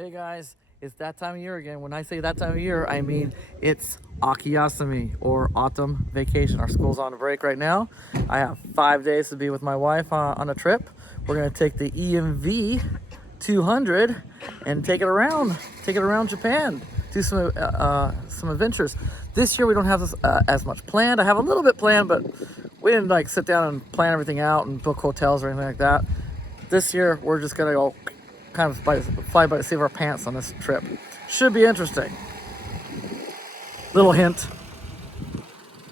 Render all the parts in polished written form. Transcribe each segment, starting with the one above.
Hey guys, it's that time of year again. When I say that time of year, I mean it's Akiyasumi or autumn vacation. Our school's on a break right now. I have 5 days to be with my wife on a trip. We're gonna take the EMV 200 and take it around Japan. Do some adventures. This year we don't have as much planned. I have a little bit planned, but we didn't like sit down and plan everything out and book hotels or anything like that. This year we're just gonna go kind of fly by the seat of our pants on this trip. Should be interesting. Little hint,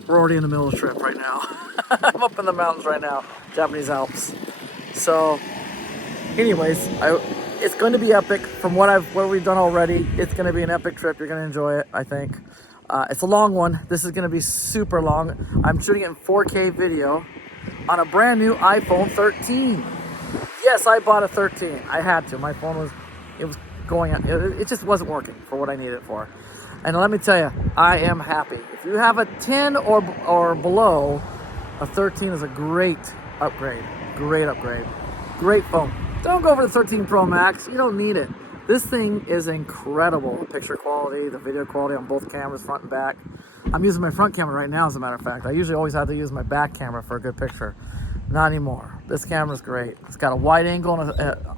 we're already in the middle of the trip right now. I'm up in the mountains right now, Japanese Alps. So anyways, it's going to be epic. From what we've done already, it's going to be an epic trip. You're going to enjoy it, I think. It's a long one. This is going to be super long. I'm shooting it in 4K video on a brand new iPhone 13. Yes, I bought a 13. I had to. My phone was going on. It just wasn't working for what I needed it for. And let me tell you, I am happy. If you have a 10 or below, a 13 is a great upgrade. Great upgrade. Great phone. Don't go for the 13 Pro Max. You don't need it. This thing is incredible. The picture quality, the video quality on both cameras, front and back. I'm using my front camera right now, as a matter of fact. I usually always have to use my back camera for a good picture. Not anymore. This camera's great. It's got a wide angle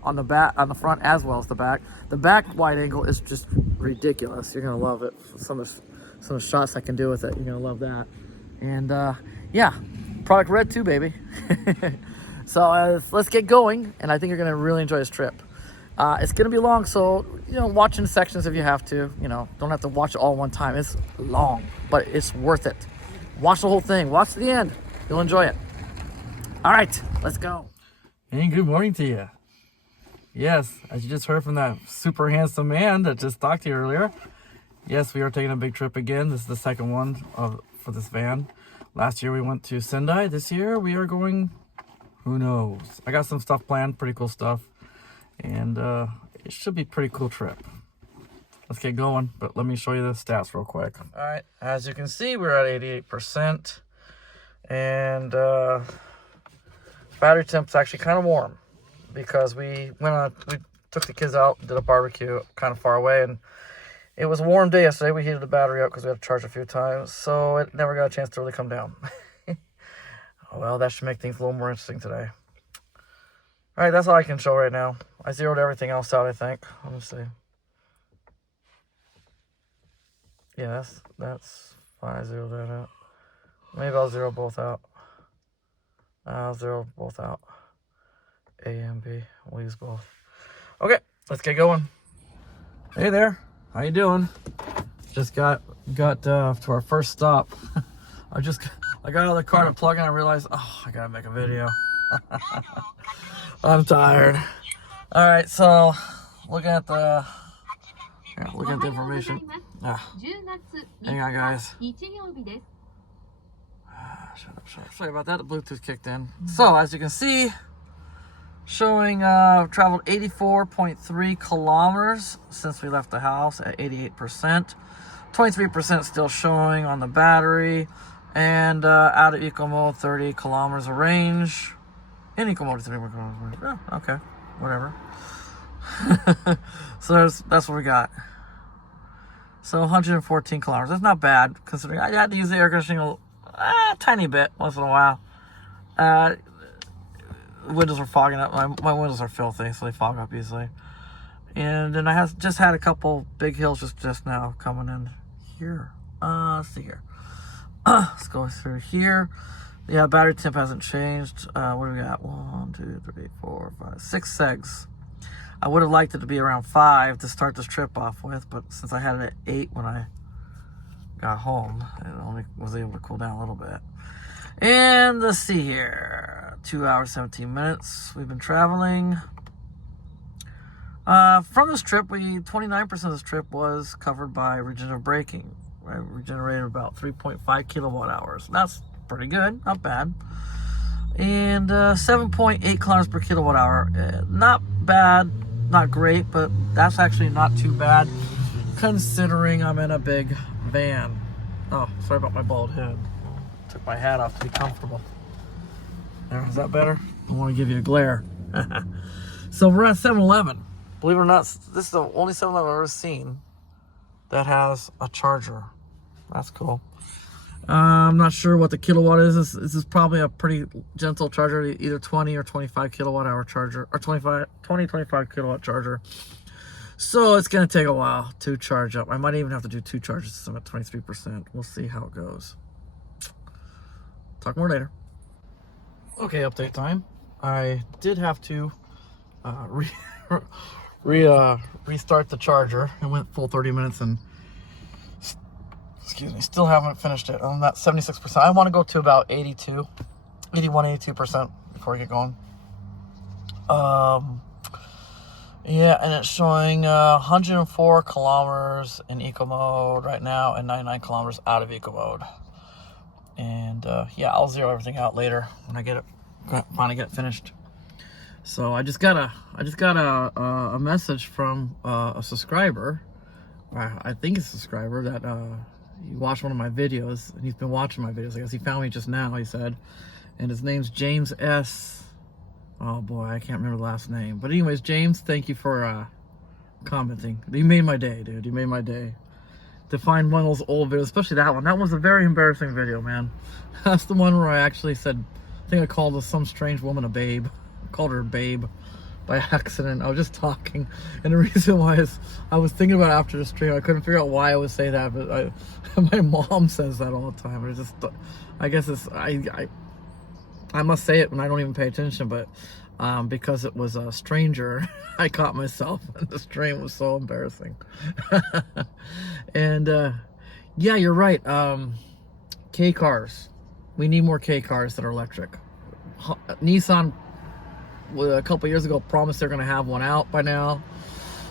on the back, on the front as well as the back. The back wide angle is just ridiculous. You're gonna love it. Some of the shots I can do with it, you're gonna love that. And yeah, product red too, baby. So let's get going. And I think you're gonna really enjoy this trip. It's gonna be long, so watch in sections if you have to. Don't have to watch it all one time. It's long, but it's worth it. Watch the whole thing. Watch to the end. You'll enjoy it. All right, let's go. And good morning to you. Yes, as you just heard from that super handsome man that just talked to you earlier. Yes, we are taking a big trip again. This is the second one for this van. Last year we went to Sendai. This year we are going, who knows? I got some stuff planned, pretty cool stuff. And it should be a pretty cool trip. Let's get going, but let me show you the stats real quick. All right, as you can see, we're at 88%. And battery temp's actually kind of warm because we took the kids out, did a barbecue kind of far away, and it was a warm day yesterday. We heated the battery up because we had to charge a few times, so it never got a chance to really come down. Well, that should make things a little more interesting today. All right, that's all I can show right now. I zeroed everything else out, I think. Let me see. Yeah, that's fine. I zeroed that out. Maybe I'll zero both out. I'll zero both out. A and B. We'll use both. Okay, let's get going. Hey there. How you doing? Just got to our first stop. I got out of the car to plug in. I realized, I gotta make a video. I'm tired. All right, so looking at the information. Hang on, guys. Shut up. Sorry about that. The Bluetooth kicked in. So, as you can see, showing traveled 84.3 kilometers since we left the house at 88%. 23% still showing on the battery. And out of eco mode, 30 kilometers of range. In eco mode, 30 kilometers of range. Oh, okay. Whatever. So that's what we got. So 114 kilometers. That's not bad, considering I had to use the air conditioning a tiny bit once in a while. Windows are fogging up. My windows are filthy, so they fog up easily. And then I just had a couple big hills just now coming in here. Let's see here. Let's go through here. Yeah, battery temp hasn't changed. What do we got? 1, 2, 3, 4, 5, 6 segs. I would have liked it to be around 5 to start this trip off with, but since I had it at 8 when I got home, it only was able to cool down a little bit. And let's see here, 2 hours 17 minutes we've been traveling. From this trip, 29% of this trip was covered by regenerative braking. I regenerated about 3.5 kilowatt hours. That's pretty good, not bad. And 7.8 kilometers per kilowatt hour. Not bad, not great, but that's actually not too bad considering I'm in a big van. Oh, sorry about my bald head. Took my hat off to be comfortable. There, is that better? I want to give you a glare. So we're at 7-Eleven. Believe it or not, this is the only 7-Eleven I've ever seen that has a charger. That's cool. I'm not sure what the kilowatt is. This is probably a pretty gentle charger, either 20 or 25 kilowatt hour charger, or 25 kilowatt charger. So it's going to take a while to charge up. I might even have to do 2 charges since I'm at 23%. We'll see how it goes. Talk more later. Okay, update time. I did have to restart the charger. It went full 30 minutes and, excuse me, still haven't finished it. I'm at 76%. I want to go to about 81, 82% before we get going. Yeah, and it's showing 104 kilometers in eco mode right now and 99 kilometers out of eco mode. And yeah, I'll zero everything out later when I finally get it finished. So I just got a message from a subscriber. I think it's a subscriber that he watched one of my videos, and he's been watching my videos. I guess he found me just now, he said, and his name's James S. Oh boy, I can't remember the last name. But anyways, James, thank you for commenting. You made my day, dude. You made my day. To find one of those old videos, especially that one. That was a very embarrassing video, man. That's the one where I actually said, I think I called some strange woman a babe. I called her a babe by accident. I was just talking. And the reason why is I was thinking about it after the stream. I couldn't figure out why I would say that, but my mom says that all the time. I guess it's, I must say it when I don't even pay attention, but because it was a stranger, I caught myself, and the stream was so embarrassing. And yeah, you're right. K cars, we need more K cars that are electric. Nissan, a couple years ago, promised they're going to have one out by now.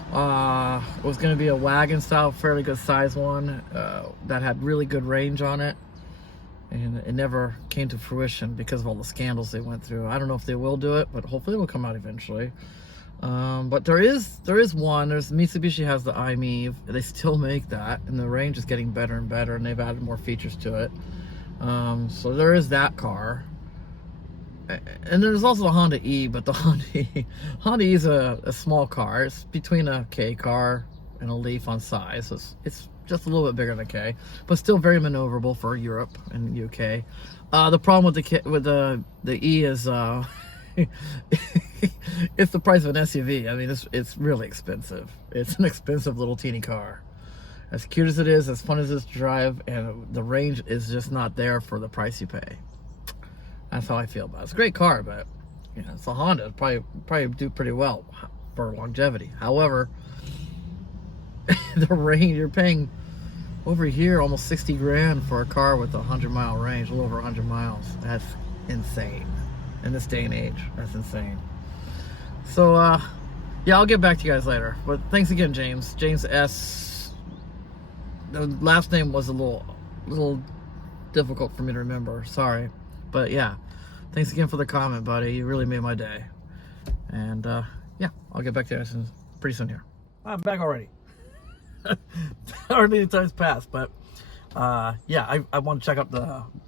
It was going to be a wagon style, fairly good size one that had really good range on it. And it never came to fruition because of all the scandals they went through. I don't know if they will do it, but hopefully it will come out eventually. But there is one. Mitsubishi has the iMeave. They still make that, and the range is getting better and better, and they've added more features to it. So there is that car. And there's also the Honda E, but the Honda E is a small car. It's between a K car and a Leaf on size. So it's just a little bit bigger than a K, but still very maneuverable for Europe and UK. The problem with the E is it's the price of an SUV. I mean, it's really expensive. It's an expensive little teeny car. As cute as it is, as fun as it is to drive, and the range is just not there for the price you pay. That's how I feel about it. It's a great car, but you know, it's a Honda. It'll probably do pretty well for longevity. However, the range, you're paying over here almost 60 grand for a car with a 100-mile range, a little over 100 miles. That's insane. In this day and age, that's insane. So, yeah, I'll get back to you guys later. But thanks again, James. James S. The last name was a little difficult for me to remember. Sorry. But yeah, thanks again for the comment, buddy. You really made my day. And yeah, I'll get back to you guys pretty soon here. I'm back already. Already time's passed, but yeah, I want to check out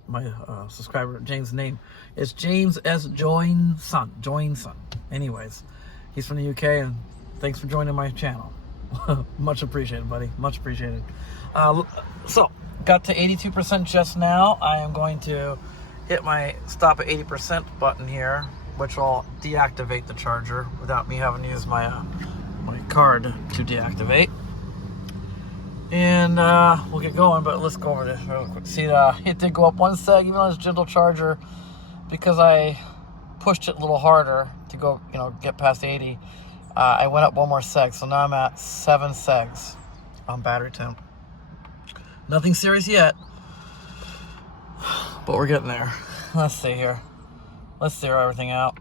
my subscriber James' name. It's James S. Joinson. Anyways, he's from the UK, and thanks for joining my channel. Much appreciated, buddy. Much appreciated. So got to 82% just now. I am going to hit my stop at 80% button here, which will deactivate the charger without me having to use my card to deactivate. And we'll get going, but let's go over this real quick. See, it did go up 1 seg, even on this gentle charger, because I pushed it a little harder to go, get past 80. I went up 1 more seg, so now I'm at 7 segs on battery temp. Nothing serious yet, but we're getting there. Let's see here. Let's zero everything out.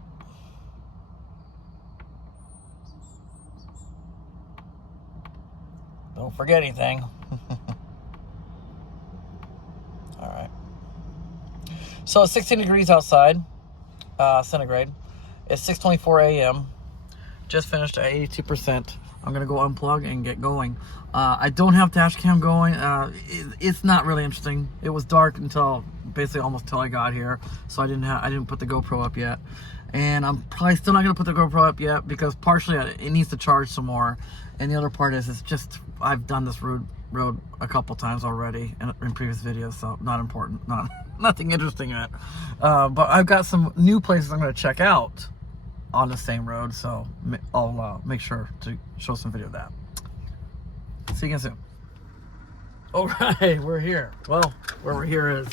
Don't forget anything. All right. So it's 16 degrees outside, centigrade. It's 6:24 a.m. Just finished at 82%. I'm gonna go unplug and get going. I don't have dash cam going. It's not really interesting. It was dark until basically almost till I got here, so I didn't put the GoPro up yet. And I'm probably still not gonna put the GoPro up yet because partially it needs to charge some more, and the other part is it's just I've done this road a couple times already in previous videos, so not important, nothing interesting yet. But I've got some new places I'm gonna check out on the same road, so I'll make sure to show some video of that. See you again soon. All right, we're here. Well, where we're here is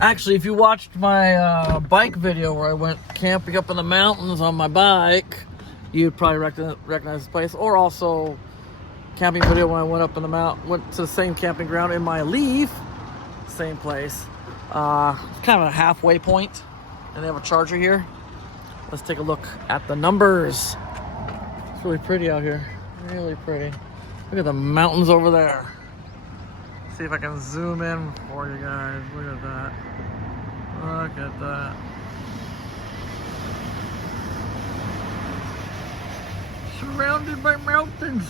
actually, if you watched my bike video where I went camping up in the mountains on my bike, you'd probably recognize this place. Or also camping video when I went up in the mountain, went to the same camping ground in my Leaf, same place. Kind of a halfway point, and they have a charger here. Let's take a look at the numbers. It's really pretty out here, really pretty. Look at the mountains over there. See if I can zoom in for you guys. Look at that. Look at that. Surrounded by mountains.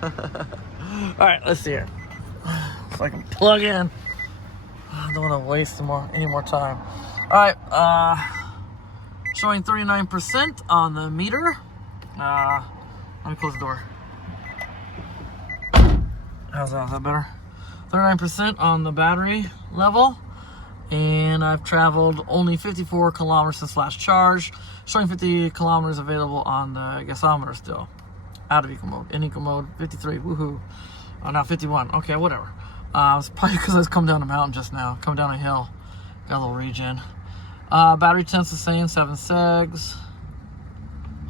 Alright, let's see here. So I can plug in. I don't want to waste any more time. Alright, showing 39% on the meter. Let me close the door. How's that? Is that better? 39% on the battery level, and I've traveled only 54 kilometers since last charge, showing 50 kilometers available on the gasometer still. Out of eco mode. In eco mode, 53. Woohoo. Oh, now 51. Okay, whatever. It's probably because I was coming down a mountain just now. Coming down a hill. Got a little regen. Battery temp's the same, 7 segs.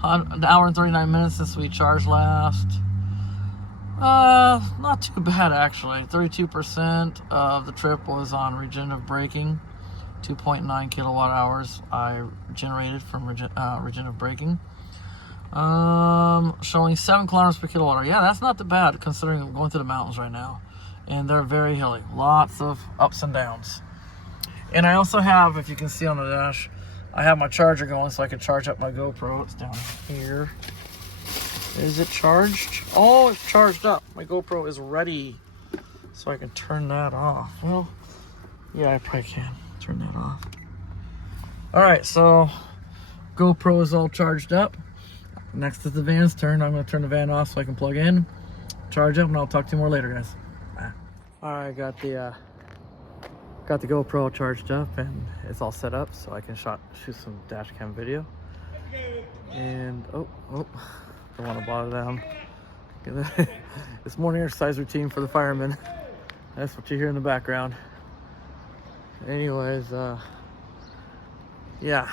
An hour and 39 minutes since we charged last. Not too bad actually. 32% of the trip was on regenerative braking. 2.9 kilowatt hours I generated from regenerative braking. Showing 7 kilometers per kilowatt hour. Yeah, that's not too bad considering I'm going through the mountains right now. And they're very hilly. Lots of ups and downs. And I also have, if you can see on the dash, I have my charger going so I can charge up my GoPro. It's down here. Is it charged? Oh, it's charged up. My GoPro is ready. So I can turn that off. Well, yeah, I probably can turn that off. Alright, so GoPro is all charged up. Next is the van's turn. I'm going to turn the van off so I can plug in, charge up, and I'll talk to you more later, guys. Bye. Alright, got the GoPro charged up and it's all set up so I can shoot some dash cam video. And oh, don't want to bother them. This morning exercise routine for the firemen. That's what you hear in the background. Anyways, yeah.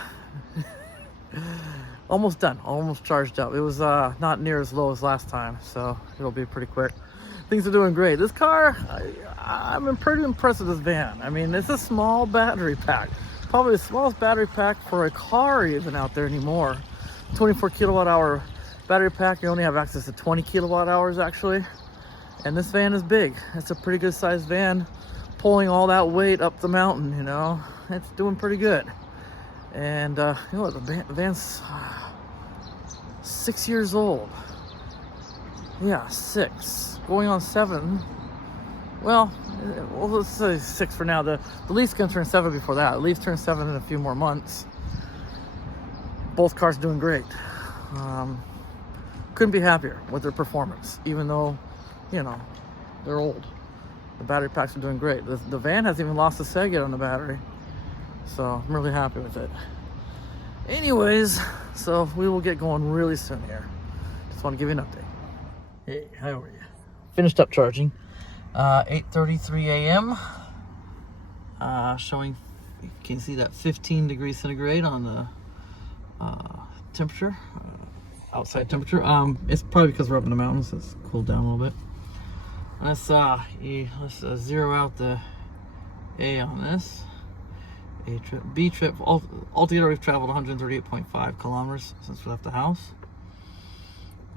Almost done, almost charged up. It was not near as low as last time, so it'll be pretty quick. Things are doing great. This car, I'm pretty impressed with this van. I mean, it's a small battery pack. Probably the smallest battery pack for a car even out there anymore. 24 kilowatt hour battery pack. You only have access to 20 kilowatt hours actually. And this van is big. It's a pretty good sized van, pulling all that weight up the mountain, you know. It's doing pretty good. And you know what, the van's 6 years old. Yeah, 6. Going on 7. Well, let's say 6 for now. The Leaf's gonna turn 7 before that. The Leaf's turn 7 in a few more months. Both cars doing great. Couldn't be happier with their performance, even though, you know, they're old. The battery packs are doing great. The van hasn't even lost a seg yet on the battery. So I'm really happy with it. Anyways, so we will get going really soon here. Just want to give you an update. Hey, how are you? Finished up charging. 8:33 a.m. Showing, you can see that 15 degrees centigrade on the temperature, outside temperature. It's probably because we're up in the mountains. It's cooled down a little bit. Let's zero out the A on this. A trip, B trip. Altogether, we've traveled 138.5 kilometers since we left the house.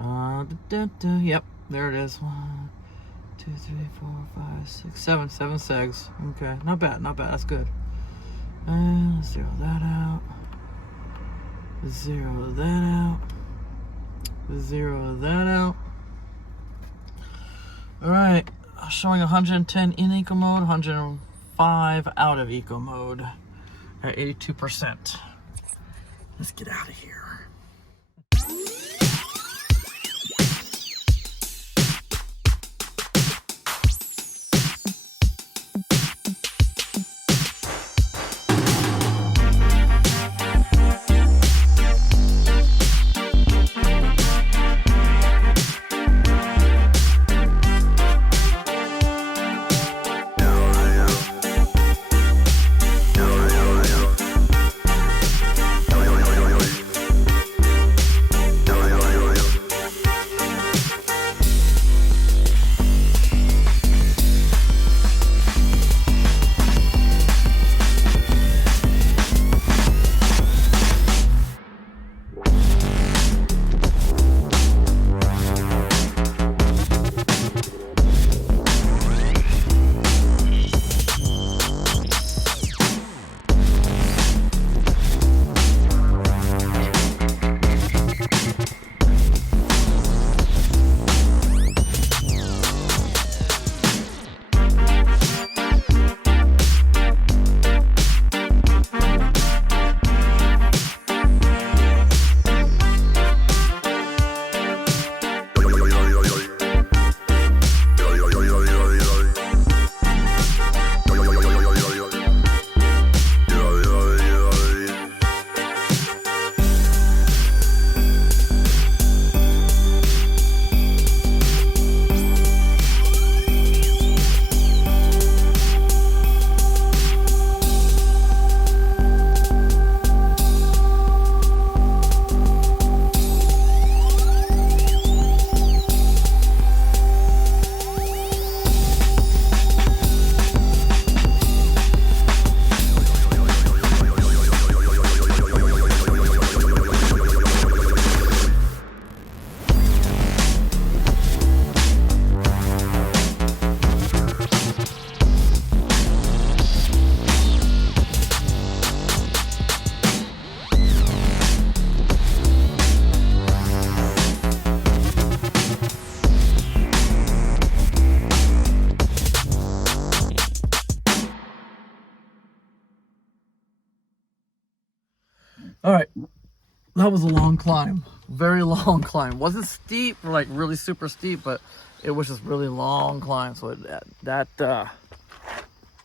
Yep, there it is. 1, 2, 3, 4, 5, 6, 7 segs. Okay, not bad, not bad. That's good. Let's zero that out. Zero that out. Zero that out. All right, showing 110 in eco mode, 105 out of eco mode. at 82%. Let's get out of here. All right, that was a long climb, very long climb. Wasn't steep, like really super steep, but it was just really long climb. So that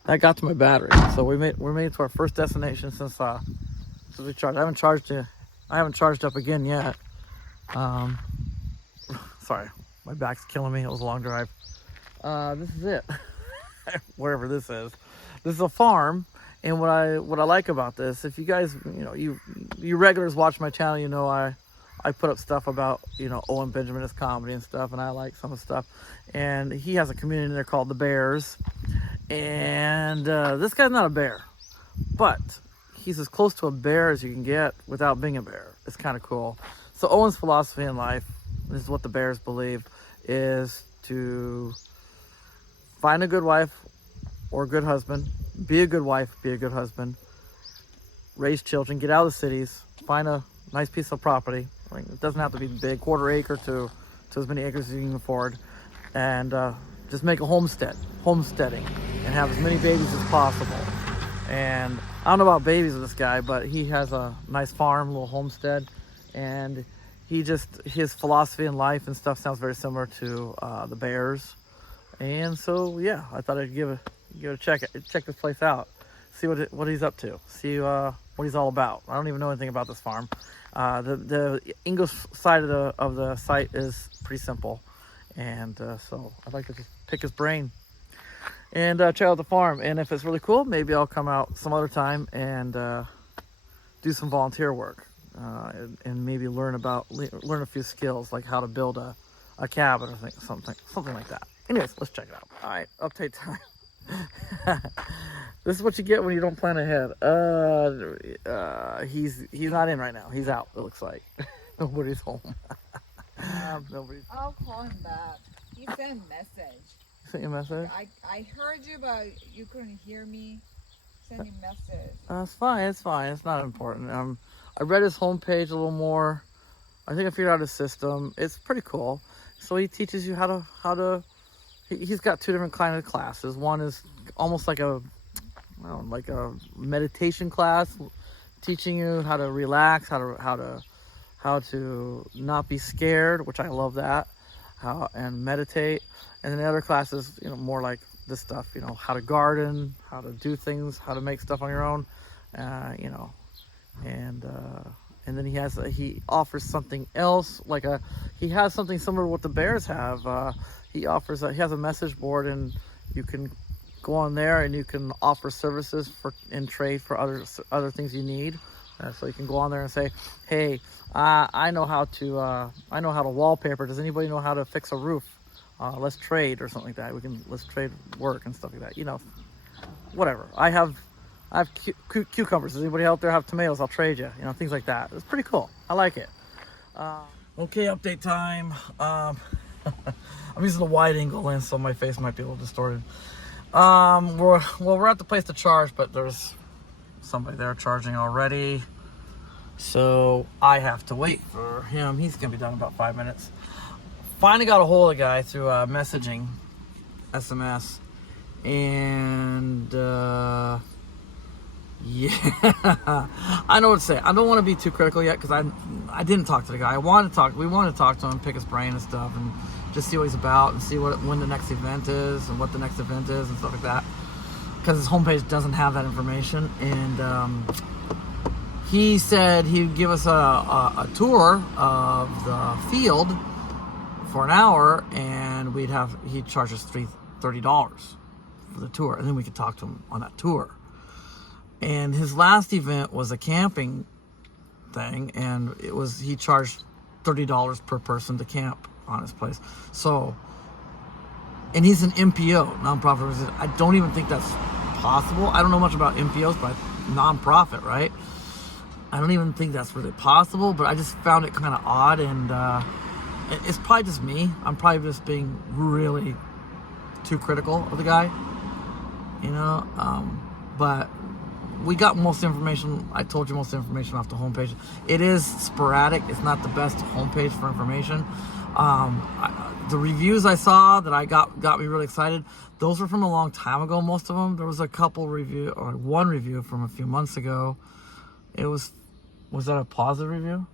got to my battery. So we made it to our first destination since we charged. I haven't charged up again yet. Sorry, my back's killing me. It was a long drive. This is it. Wherever this is. This is a farm. And what I like about this, if you guys, you regulars watch my channel, you know I put up stuff about, Owen Benjamin, his comedy and stuff, and I like some of the stuff. And he has a community there called the Bears. And this guy's not a bear, but he's as close to a bear as you can get without being a bear. It's kind of cool. So Owen's philosophy in life, this is what the Bears believe, is to find a good wife or a good husband, be a good wife, be a good husband, raise children, get out of the cities, find a nice piece of property. It doesn't have to be big, quarter acre to as many acres as you can afford, and just make a homesteading, and have as many babies as possible. And I don't know about babies with this guy, but he has a nice farm, little homestead, and his philosophy in life and stuff sounds very similar to the Bears. And so yeah, I thought I'd give it a check this place out, see what he's up to, see what he's all about. I don't even know anything about this farm. The English side of the site is pretty simple, and so I'd like to just pick his brain and check out the farm. And if it's really cool, maybe I'll come out some other time and do some volunteer work, and maybe learn a few skills, like how to build a cabin or something like that. Anyways, let's check it out. All right, update time. This is what you get when you don't plan ahead. He's not in right now. He's out, it looks like. Nobody's home. I'll call him back. He sent a message. Sent you a message? I heard you, but you couldn't hear me. Send you a message. It's fine. It's not important. I read his homepage a little more. I think I figured out his system. It's pretty cool. So he teaches you he's got two different kind of classes. One is almost like like a meditation class, teaching you how to relax, how to not be scared, which I love that, and meditate. And then the other classes, more like this stuff, how to garden, how to do things, how to make stuff on your own, and then he offers something else, he has something similar to what the Bears have. He has a message board, and you can go on there and you can offer services in trade for other things you need. So you can go on there and say, hey, I know how to wallpaper. Does anybody know how to fix a roof? Let's trade, or something like that. Let's trade work and stuff like that. Whatever. I have cucumbers. Does anybody out there have tomatoes? I'll trade you. Things like that. It's pretty cool. I like it. Okay, update time. I'm using the wide angle lens, so my face might be a little distorted. We're at the place to charge, but there's somebody there charging already, so I have to wait for him. He's gonna be done in about 5 minutes. Finally got a hold of the guy through messaging, SMS, and yeah, I know what to say. I don't want to be too critical yet, because I didn't talk to the guy. We wanted to talk to him, pick his brain and stuff, and just see what he's about, and see when the next event is, and what the next event is, and stuff like that. Because his homepage doesn't have that information. And he said he'd give us a tour of the field for an hour, and he'd charge us $30 for the tour, and then we could talk to him on that tour. And his last event was a camping thing, and he charged $30 per person to camp on his place. So, and he's an NPO, nonprofit. I don't even think that's possible. I don't know much about NPOs, but nonprofit, right? I don't even think that's really possible, but I just found it kind of odd, and it's probably just me. I'm probably just being really too critical of the guy, but we got most information. I told you most information off the homepage. It is sporadic. It's not the best homepage for information. The reviews I saw that I got me really excited. Those were from a long time ago, most of them. There was a couple one review from a few months ago. Was that a positive review?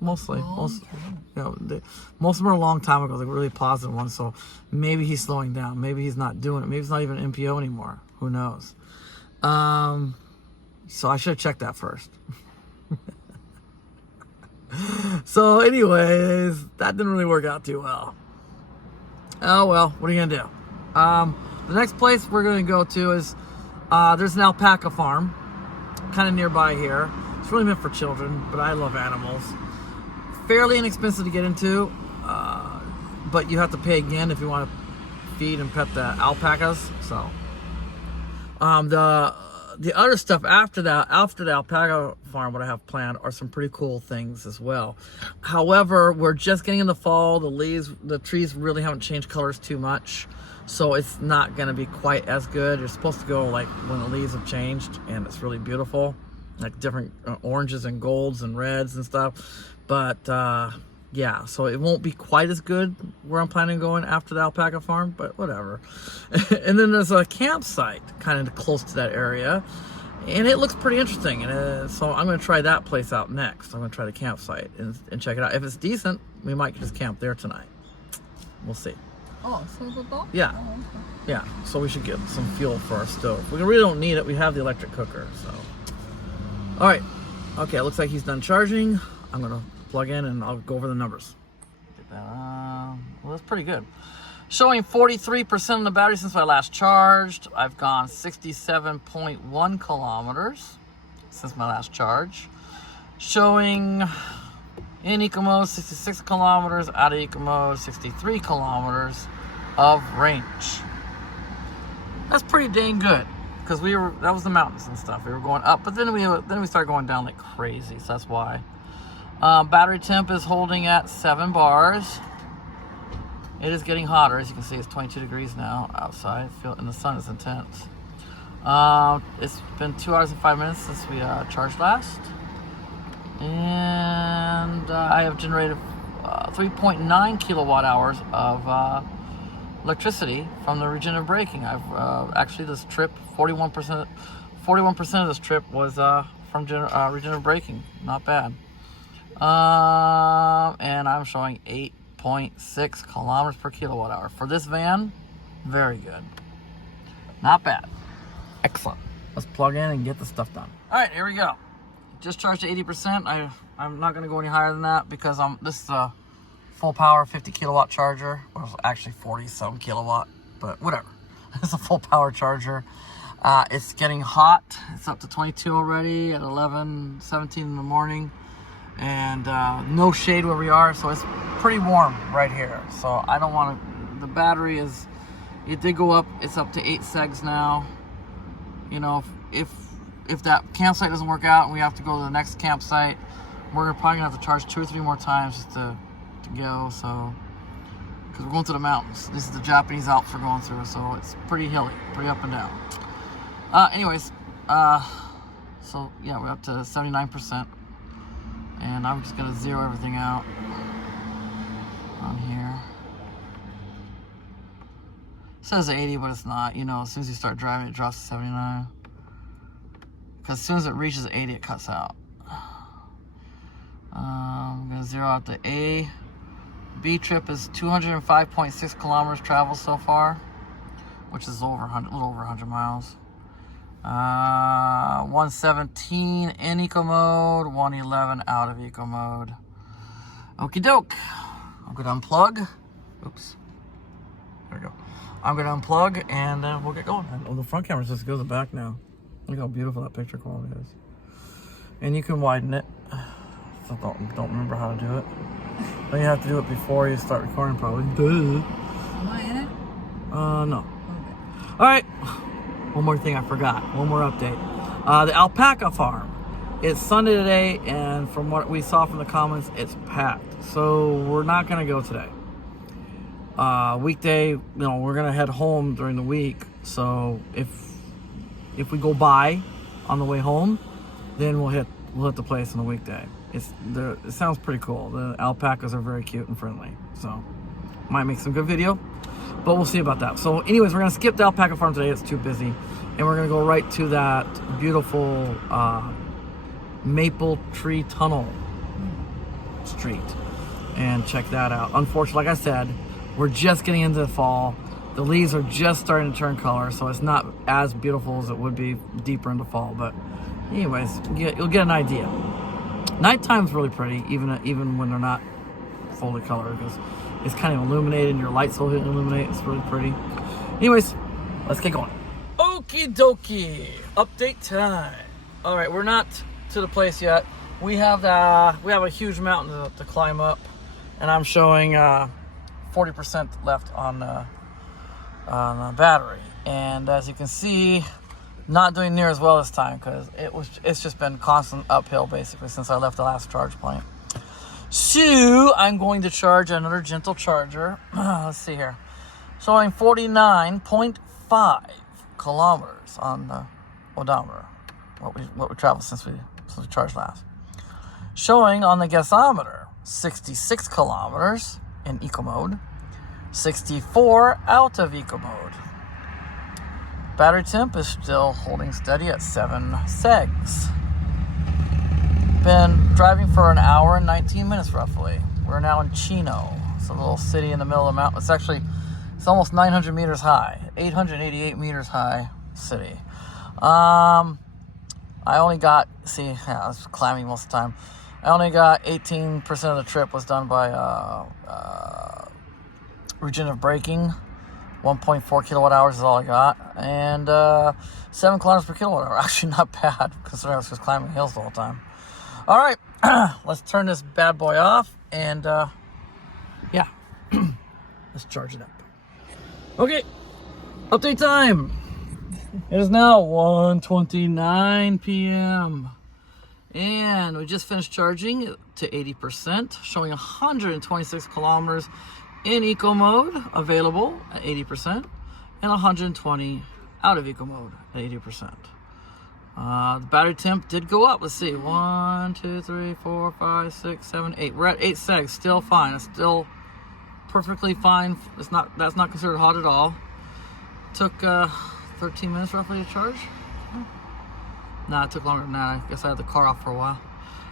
Mostly. Most of them are a long time ago. They were really positive ones. So maybe he's slowing down. Maybe he's not doing it. Maybe he's not even an NPO anymore. Who knows? So I should have checked that first. So anyways, that didn't really work out too well. Oh well, what are you gonna do? The next place we're gonna go to is there's an alpaca farm kind of nearby here. It's really meant for children, but I love animals. Fairly inexpensive to get into, but you have to pay again if you want to feed and pet the alpacas. So the other stuff after the alpaca farm, what I have planned are some pretty cool things as well. However, we're just getting in the fall. The trees really haven't changed colors too much, so it's not going to be quite as good. You're supposed to go like when the leaves have changed, and it's really beautiful, like different oranges and golds and reds and stuff. But yeah, so it won't be quite as good where I'm planning on going after the alpaca farm, but whatever. And then there's a campsite kind of close to that area, and it looks pretty interesting. And so I'm going to try that place out next. I'm going to try the campsite and check it out. If it's decent, we might just camp there tonight. We'll see. Oh, so yeah. Oh, okay. Yeah, so we should get some fuel for our stove. We really don't need it. We have the electric cooker, so. All right. Okay, it looks like he's done charging. I'm going to plug in and I'll go over the numbers. Get that. Well, that's pretty good. Showing 43% of the battery since I last charged. I've gone 67.1 kilometers since my last charge. Showing in eco mode 66 kilometers, out of eco mode 63 kilometers of range. That's pretty dang good, because that was the mountains and stuff. We were going up, but then we started going down like crazy, so that's why. Battery temp is holding at 7 bars. It is getting hotter. As you can see, it's 22 degrees now outside, and the sun is intense. It's been 2 hours and 5 minutes since we charged last. And I have generated 3.9 kilowatt hours of electricity from the regenerative braking. I've actually this trip 41% of this trip was from regenerative braking. Not bad. And I'm showing 8.6 kilometers per kilowatt hour for this van. Very good. Not bad. Excellent. Let's plug in and get the stuff done. All right, here we go. Just charged to 80%. I'm not going to go any higher than that because this is a full power 50 kilowatt charger. Well, it's actually 40 some kilowatt, but whatever. It's a full power charger. It's getting hot. It's up to 22 already at 11:17 in the morning, and no shade where we are, so it's pretty warm right here. So I don't want to. The battery it did go up. It's up to 8 segs now. You know, if that campsite doesn't work out and we have to go to the next campsite, we're probably gonna have to charge 2 or 3 more times just to go. So, because we're going to the mountains. This is the Japanese Alps we're going through, so it's pretty hilly, pretty up and down. Anyways, so yeah, we're up to 79%, and I'm just gonna zero everything out on here. It says 80, but it's not. You know, as soon as you start driving, it drops to 79. Because as soon as it reaches 80, it cuts out. I'm gonna zero out the A. B trip is 205.6 kilometers traveled so far, which is a little over 100 miles. 117 in eco mode, 111 out of eco mode. Okie doke. I'm gonna unplug. Oops. There we go. I'm gonna unplug and we'll get going. Oh, the front camera just goes to the back now. Look how beautiful that picture quality is. And you can widen it. So don't remember how to do it. Then you have to do it before you start recording, probably. Duh. Am I in it? No. Okay. All right. One more thing I forgot. One more update. The alpaca farm. It's Sunday today, and from what we saw from the comments, it's packed. So we're not gonna go today. Weekday, you know, we're gonna head home during the week. So if we go by on the way home, then we'll hit the place on the weekday. It sounds pretty cool. The alpacas are very cute and friendly, so might make some good video, but we'll see about that. So anyways, we're gonna skip the alpaca farm today. It's too busy, and we're gonna go right to that beautiful maple tree tunnel street and check that out. Unfortunately, like I said, we're just getting into the fall. The leaves are just starting to turn color, so it's not as beautiful as it would be deeper into fall. But anyways, you'll get an idea. Nighttime's really pretty, even when they're not fully colored, because it's kind of illuminated and your lights will illuminate. It's really pretty. Anyways, let's get going. Okie dokie, update time. All right, we're not to the place yet. We have a huge mountain to climb up, and I'm showing 40% left on the battery. And as you can see, not doing near as well this time because it's just been constant uphill basically since I left the last charge point. So I'm going to charge another gentle charger. Let's see here, showing 49.5 kilometers on the odometer. What we traveled since we charged last. Showing on the gasometer 66 kilometers in eco mode, 64 out of eco mode. Battery temp is still holding steady at 7 segs. Been driving for an hour and 19 minutes roughly. We're now in Chino. It's a little city in the middle of the mountain. It's almost 900 meters high, 888 meters high city. I only got, I was climbing most of the time. I only got 18% of the trip was done by regenerative braking. 1.4 kilowatt hours is all I got, and 7 kilometers per kilowatt hour. Actually, not bad considering I was just climbing hills the whole time. All right, let's turn this bad boy off, and yeah, let's charge it up. Okay, update time. It is now 1:29 p.m. and we just finished charging to 80%, showing 126 kilometers in eco mode available at 80%, and 120 out of eco mode at 80%. The battery temp did go up. Let's see, 1, 2, 3, 4, 5, 6, 7, 8. We're at 8 segs, still fine. It's still perfectly fine. That's not considered hot at all. Took 13 minutes roughly to charge. Nah, it took longer than that. I guess I had the car off for a while.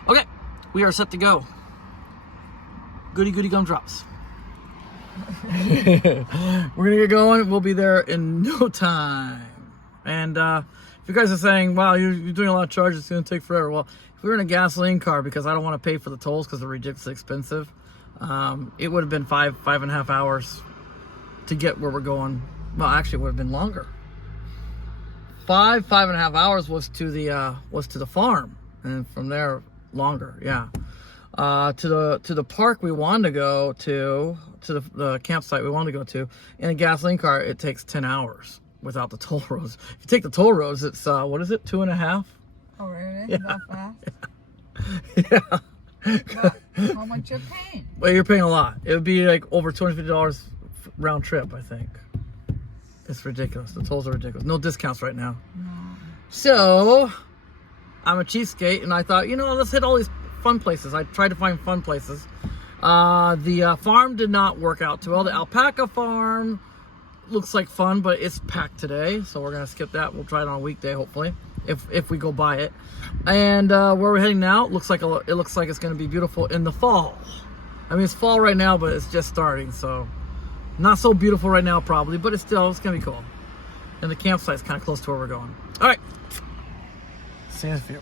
Okay, we are set to go. Goody goody gumdrops. We're gonna get going. We'll be there in no time. And if you guys are saying, wow, you're doing a lot of charges, it's gonna take forever. Well, if we were in a gasoline car, because I don't want to pay for the tolls because they're ridiculously expensive, it would have been 5.5 hours to get where we're going. Well, actually, it would have been longer. 5.5 hours was to the farm, and from there longer. Yeah, to the park we wanted to go to the campsite we wanted to go to. In a gasoline car, it takes 10 hours without the toll roads. If you take the toll roads, it's what is it, 2.5? Oh, really? Yeah. That fast? Yeah. But how much you're paying? Well, you're paying a lot. It would be like over $250 round trip, I think. It's ridiculous. The tolls are ridiculous. No discounts right now. No. So, I'm a cheapskate, and I thought, let's hit all these fun places. I tried to find fun places. The farm did not work out too well. The alpaca farm looks like fun, but it's packed today, so we're gonna skip that. We'll try it on a weekday, hopefully, if we go by it. And where we're heading now, it looks like it's gonna be beautiful in the fall. I mean, it's fall right now, but it's just starting, so not so beautiful right now, probably, but it's gonna be cool. And the campsite's kind of close to where we're going. All right, see you in a few.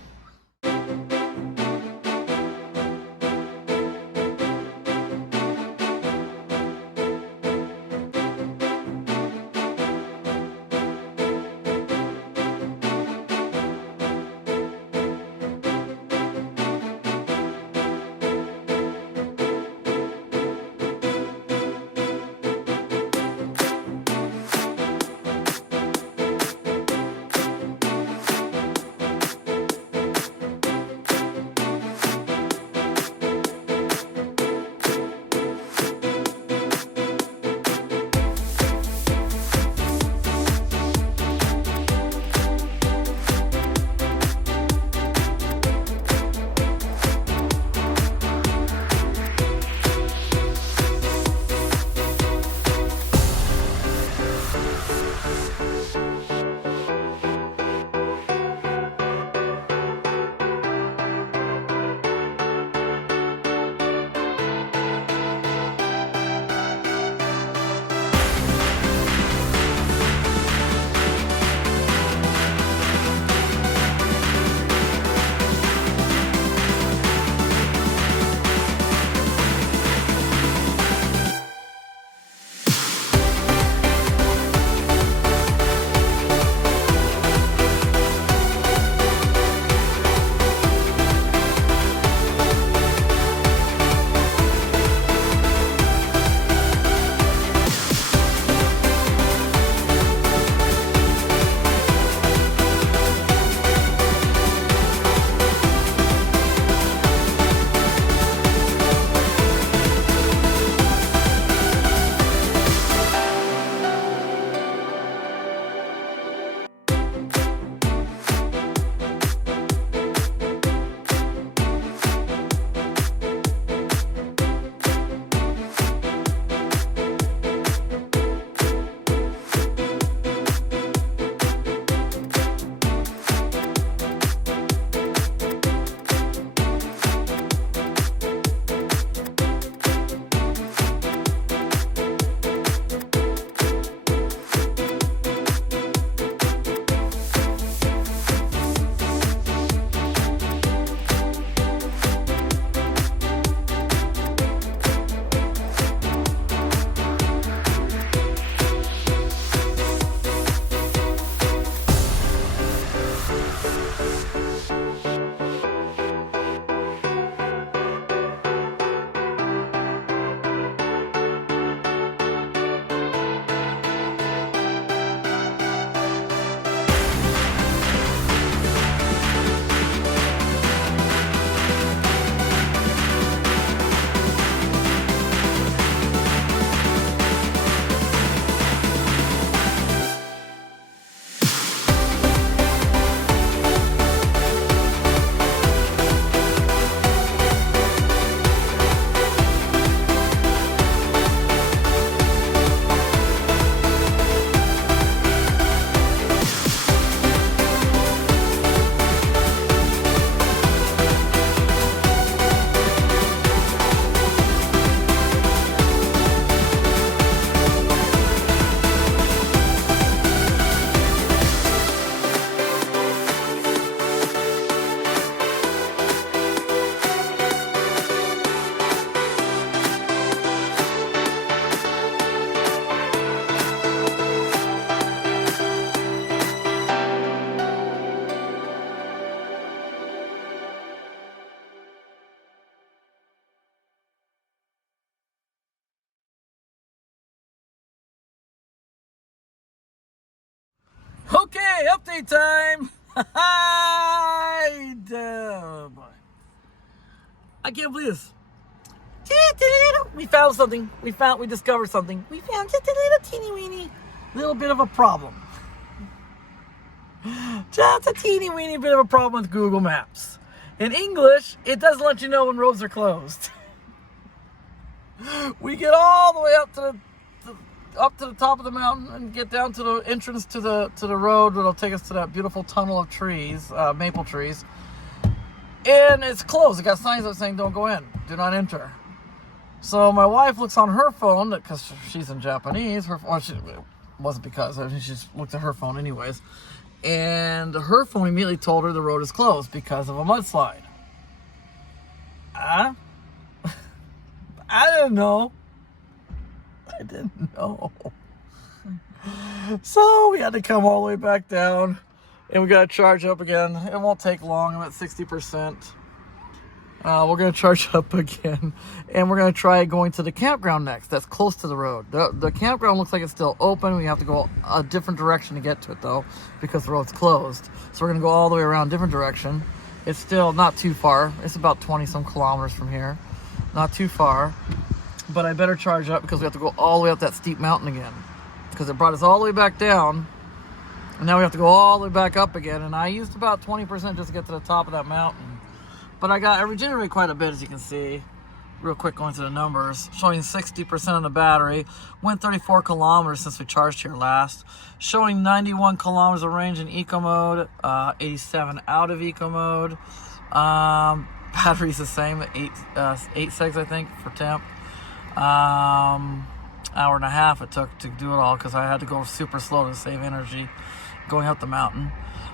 Okay, update time. I can't believe this. We found something. We discovered something. We found just a little teeny weeny little bit of a problem. Just a teeny weeny bit of a problem with Google Maps. In English, it doesn't let you know when roads are closed. We get all the way up to the top of the mountain and get down to the entrance to the road that'll take us to that beautiful tunnel of trees, maple trees. And it's closed. It got signs up saying don't go in, do not enter. So my wife looks on her phone, because she's in Japanese, it wasn't because, she just looked at her phone anyways. And her phone immediately told her the road is closed because of a mudslide. I didn't know. So we had to come all the way back down, and we got to charge up again. It won't take long. I'm at 60%. We're going to charge up again, and we're going to try going to the campground next. That's close to the road. The campground looks like it's still open. We have to go a different direction to get to it, though, because the road's closed. So we're going to go all the way around a different direction. It's still not too far. It's about 20-some kilometers from here. Not too far. But I better charge up because we have to go all the way up that steep mountain again. Because it brought us all the way back down. And now we have to go all the way back up again. And I used about 20% just to get to the top of that mountain. But I regenerated quite a bit, as you can see. Real quick, going to the numbers. Showing 60% on the battery. Went 34 kilometers since we charged here last. Showing 91 kilometers of range in eco mode. 87 out of eco mode. Battery's the same, 8 segs, I think, for temp. Hour and a half it took to do it all because I had to go super slow to save energy going up the mountain.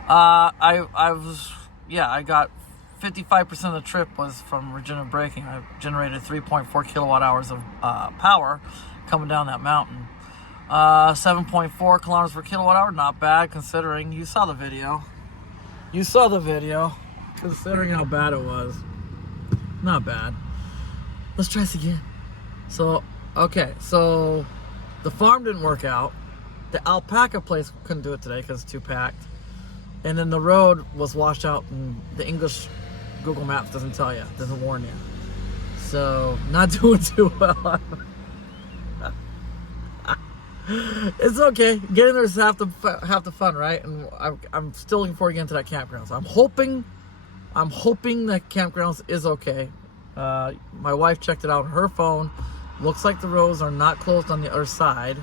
I got 55% of the trip was from regenerative braking. I generated 3.4 kilowatt hours of power coming down that mountain. 7.4 kilometers per kilowatt hour, not bad considering. You saw the video. Considering how bad it was. Not bad. Let's try this again. So the farm didn't work out. The alpaca place couldn't do it today because it's too packed. And then the road was washed out, and the English Google Maps doesn't tell you, doesn't warn you. So, not doing too well. It's okay. Getting there is half the fun, right? And I'm still looking forward to getting to that campground. So I'm hoping that campground is okay. My wife checked it out on her phone. Looks like the roads are not closed on the other side.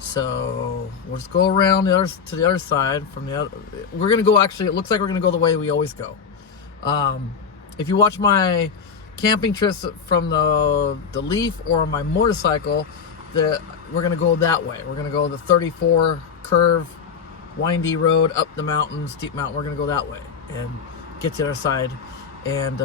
So we'll just go around to the other side from the other. We're gonna go. Actually, it looks like we're gonna go the way we always go. If you watch my camping trips from the Leaf or my motorcycle, we're gonna go that way. We're gonna go the 34 curve, windy road up the mountain, steep mountain. We're gonna go that way and get to the other side and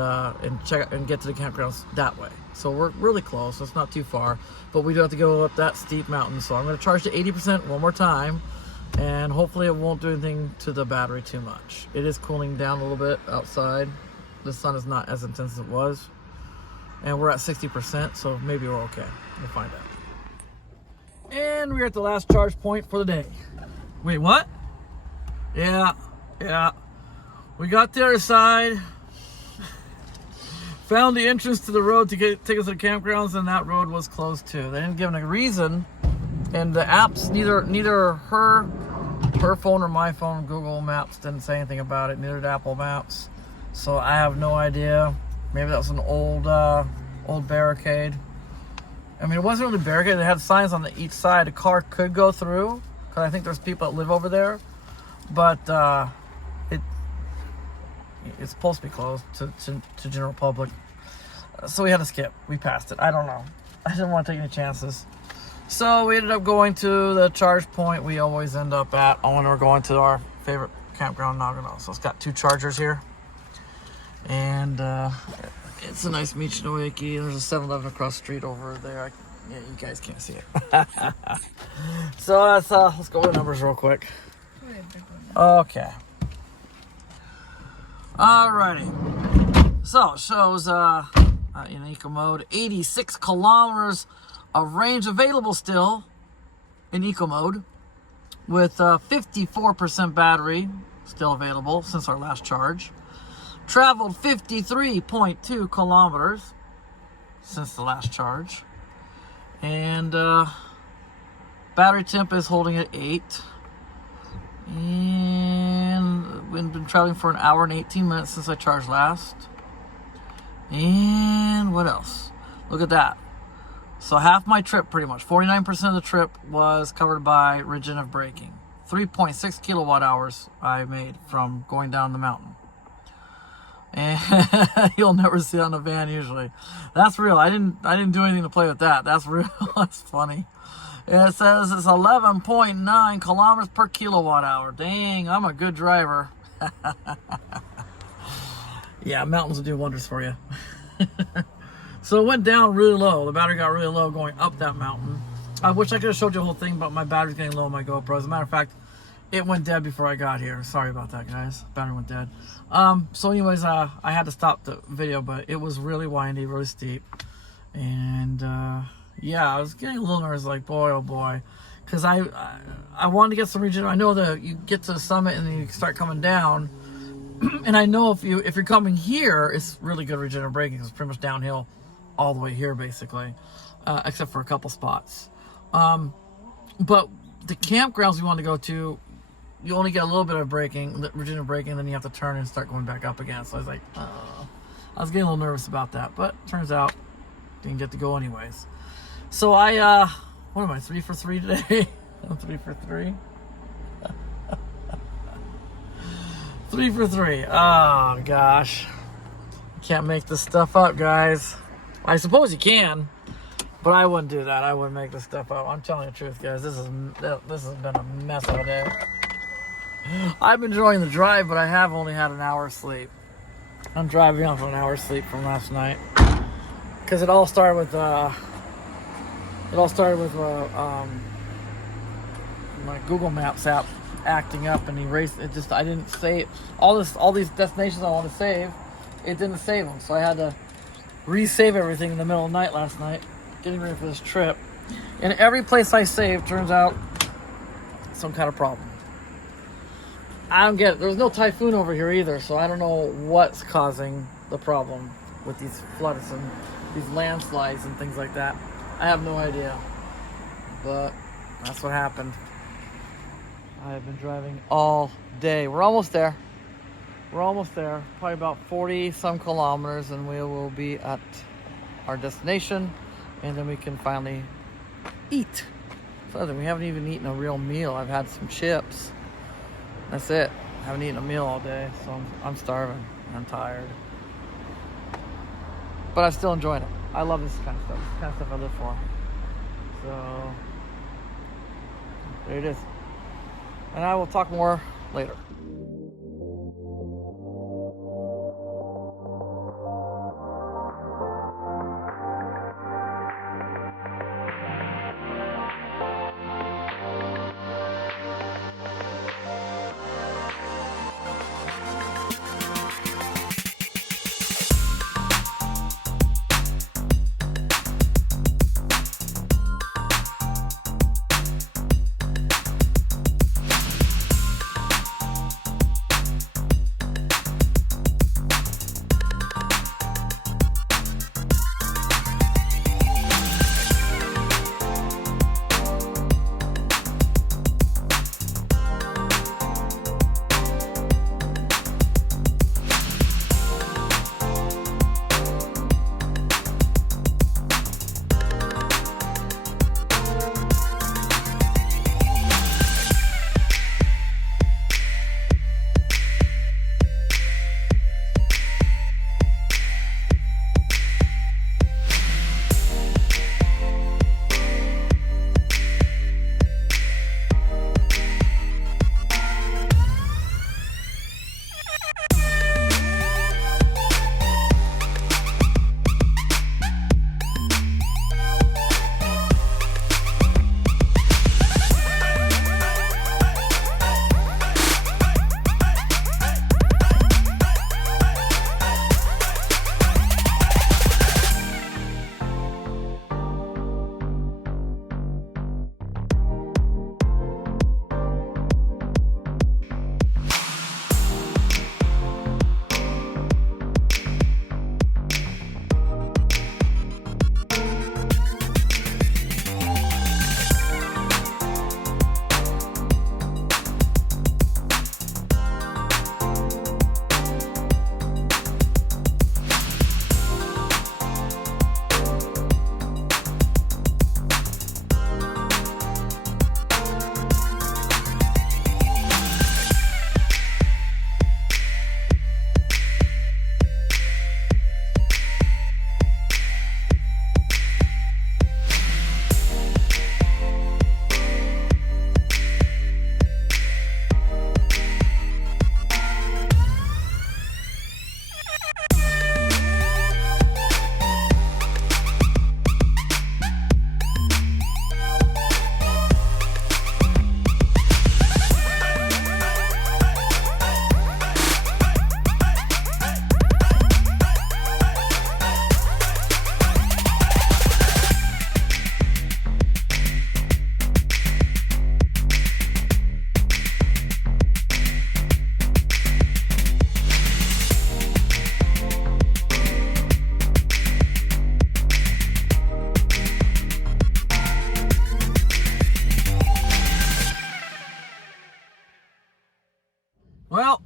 check and get to the campgrounds that way. So we're really close. So it's not too far, but we do have to go up that steep mountain. So I'm going to charge to 80% one more time, and hopefully it won't do anything to the battery too much. It is cooling down a little bit outside. The sun is not as intense as it was, and we're at 60%, so maybe we're okay. We'll find out. And we're at the last charge point for the day. Wait, what? Yeah. We got the other side. Found the entrance to the road to take us to the campgrounds, and that road was closed too. They didn't give a reason, and the apps, neither her phone or my phone, Google Maps didn't say anything about it. Neither did Apple Maps, so I have no idea. Maybe that was an old barricade. I mean, it wasn't really barricaded. It had signs on each side. A car could go through because I think there's people that live over there, but it's supposed to be closed to general public. So we had to skip. We passed it. I don't know. I didn't want to take any chances. So we ended up going to the charge point we always end up at when we're going to our favorite campground, Nagano. So it's got 2 chargers here. And it's a nice Michinoeki. There's a 7-Eleven across the street over there. Yeah, you guys can't see it. So let's go with the numbers real quick. Okay. Alrighty. So it shows in eco mode 86 kilometers of range available still in eco mode. with 54% battery still available since our last charge. Traveled 53.2 kilometers since the last charge. And battery temp is holding at 8. And we've been traveling for an hour and 18 minutes since I charged last. And what else? Look at that. So half my trip, pretty much, 49% of the trip was covered by regenerative braking. 3.6 kilowatt hours I made from going down the mountain. And you'll never see it on the van usually. That's real. I didn't do anything to play with that. That's real. That's funny. It says it's 11.9 kilometers per kilowatt hour. Dang, I'm a good driver. Yeah, mountains will do wonders for you. So it went down really low. The battery got really low going up that mountain. I wish I could have showed you the whole thing, but my battery's getting low on my GoPro. As a matter of fact, it went dead before I got here. Sorry about that, guys. Battery went dead. So anyways, I had to stop the video, but it was really windy, really steep. And yeah, I was getting a little nervous, like, boy, oh boy. Because I wanted to get some regeneration. I know that you get to the summit and then you start coming down. And I know if you're coming here, it's really good regenerative braking because it's pretty much downhill all the way here, basically. Except for a couple spots. But the campgrounds we want to go to, you only get a little bit of braking, regenerative braking, then you have to turn and start going back up again. So I was like, I was getting a little nervous about that, but turns out didn't get to go anyways. So I, what am I, 3 for 3 today? I'm 3 for 3. 3 for 3. Oh gosh, can't make this stuff up, guys. I suppose you can. But I wouldn't do that. I wouldn't make this stuff up. I'm telling you the truth, guys. This has been a mess all day. I've been enjoying the drive, but I have only had an hour's sleep. I'm driving off an hour's sleep from last night because it all started with my Google Maps app acting up and erased it. Just I didn't save all these destinations I want to save. It didn't save them, so I had to resave everything in the middle of the night last night, getting ready for this trip. And every place I saved turns out some kind of problem. I don't get it. There's no typhoon over here either, so I don't know what's causing the problem with these floods and these landslides and things like that. I have no idea. But that's what happened. I have been driving all day. We're almost there. We're almost there. Probably about 40 some kilometers and we will be at our destination. And then we can finally eat. So we haven't even eaten a real meal. I've had some chips. That's it. I haven't eaten a meal all day, so I'm starving. I'm tired. But I'm still enjoying it. I love this kind of stuff. This kind of stuff I live for. So there it is. And I will talk more later.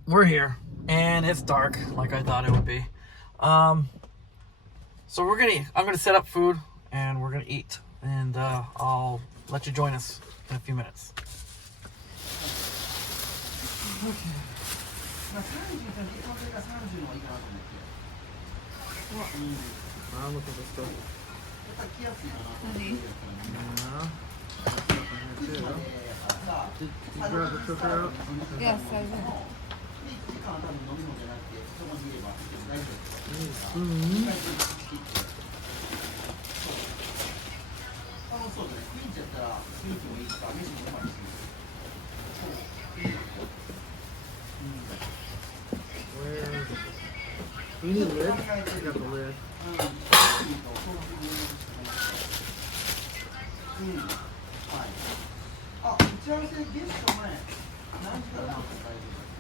we're here, and it's dark like I thought it would be. So I'm gonna set up food, and we're gonna eat, and I'll let you join us in a few minutes. Okay. I'm looking for stuff. Honey. Yeah. Did you grab the cooker out? Yes, I will. Where is it? You need a lid? I got the lid.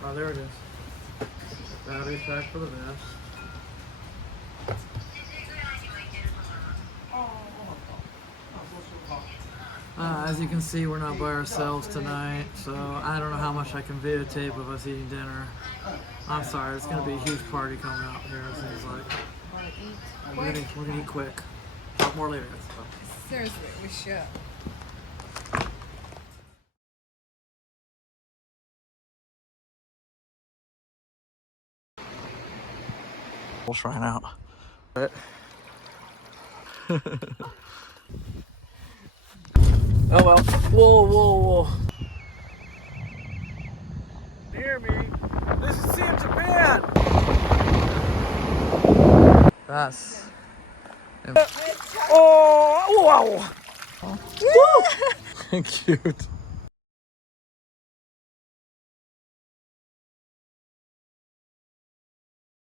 Oh, there it is. Battery pack for the vest. As you can see, we're not by ourselves tonight, so I don't know how much I can videotape of us eating dinner. I'm sorry, it's gonna be a huge party coming out here, it seems like. We're gonna eat quick. Talk more later. Seriously, we should. We'll shrine out. Oh well. Whoa. Near me. This is Sea of Japan. That's. Oh! Wow! Cute.